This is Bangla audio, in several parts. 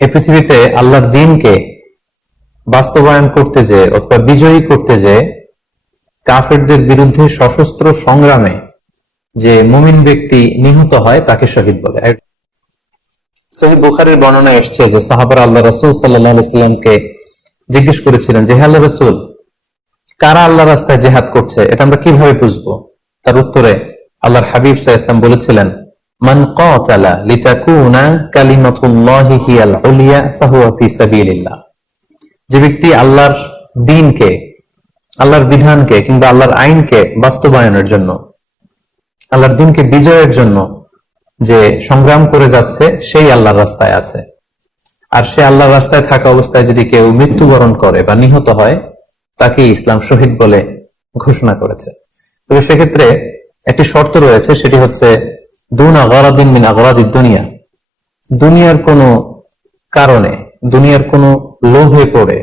এই পৃথিবীতে আল্লাহর দ্বীনকে বাস্তবায়ন করতে যে অথবা বিজয়ী করতে যে কাফেরদের বিরুদ্ধে সশস্ত্র সংগ্রামে যে মুমিন ব্যক্তি নিহত হয় তাকে শহীদ বলে। সহিহ বুখারীর বর্ণনায় এসেছে যে সাহাবারা আল্লাহ রাসূল সাল্লাল্লাহু আলাইহি ওয়াসাল্লামকে জিজ্ঞেস করেছিলেন যে হে আল্লাহর রাসূল, কারা আল্লাহর রাস্তায় জিহাদ করছে এটা আমরা কিভাবে বুঝবো? তার উত্তরে আল্লাহর হাবিব সাল্লাল্লাহু আলাইহি ওয়াসাল্লাম বলেছিলেন, মান কাতালা লিতাকুনা কালিমাতুল্লাহি হিয়াল উলিয়া ফাহুয়া ফি সাবিলিল্লাহ। যে ব্যক্তি আল্লাহর দ্বীনকে, আল্লাহর বিধানকে কিংবা আল্লাহর আইনকে বাস্তবায়নের জন্য, আল্লাহর দ্বীনকে বিজয়ের জন্য যে সংগ্রাম করে যাচ্ছে সেই আল্লাহর রাস্তায় আছে। আর সে আল্লাহর রাস্তায় থাকা অবস্থায় যদি কেউ মৃত্যুবরণ করে বা নিহত হয় তাকে ইসলাম শহীদ বলে ঘোষণা করেছে। তবে সেক্ষেত্রে একটি শর্ত রয়েছে, সেটি হচ্ছে দুনা গরাদিন মিন আগরাদিদ দুনিয়া। দুনিয়ার কোনো কারণে, দুনিয়ার কোনো লোভে পড়ে,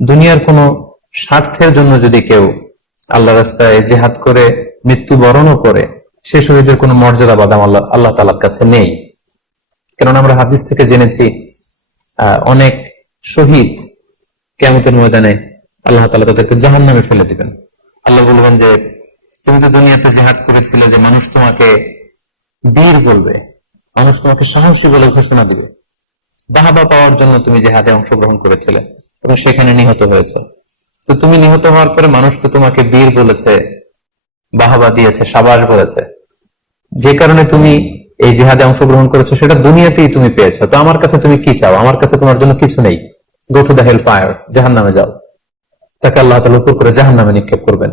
দুনিয়ার কোনো স্বার্থের জন্য যদি কেউ আল্লাহ রাস্তায় জিহাদ করে মৃত্যুবরণও করে, সে শহীদের কোনো মর্যাদা বাদাম আল্লাহ তাআলার কাছে নেই। কেননা আমরা হাদিস থেকে জেনেছি অনেক শহীদ কিয়ামতের ময়দানে আল্লাহ তাআলা তাদেরকে জাহান্নামে ফেলে দিবেন। আল্লাহ বলবেন যে তুমি তো দুনিয়াতে জিহাদ করেছিলে, যে মানুষ তোমাকে বীর বলবে, মানুষ তোমাকে সাহসী বলে ঘোষণা দিবে, বাহাবা পাওয়ার জন্য তুমি জিহাদে অংশগ্রহণ করেছিলে এবং সেখানে নিহত হয়েছে। তো তুমি নিহত হওয়ার পরে মানুষ তো তোমাকে বীর বলেছে, বাহাবা দিয়েছে, সাবাস বলেছে। যে কারণে তুমি এই জিহাদে অংশগ্রহণ করেছো সেটা দুনিয়াতেই তুমি পেয়েছো। তো আমার কাছে তুমি কি চাও? আমার কাছে তোমার জন্য কিছু নেই। Go to the hell fire, জাহান্নামে যাও। তাকে আল্লাহ তাআলা উপর করে জাহান্নামে নিক্ষেপ করবেন।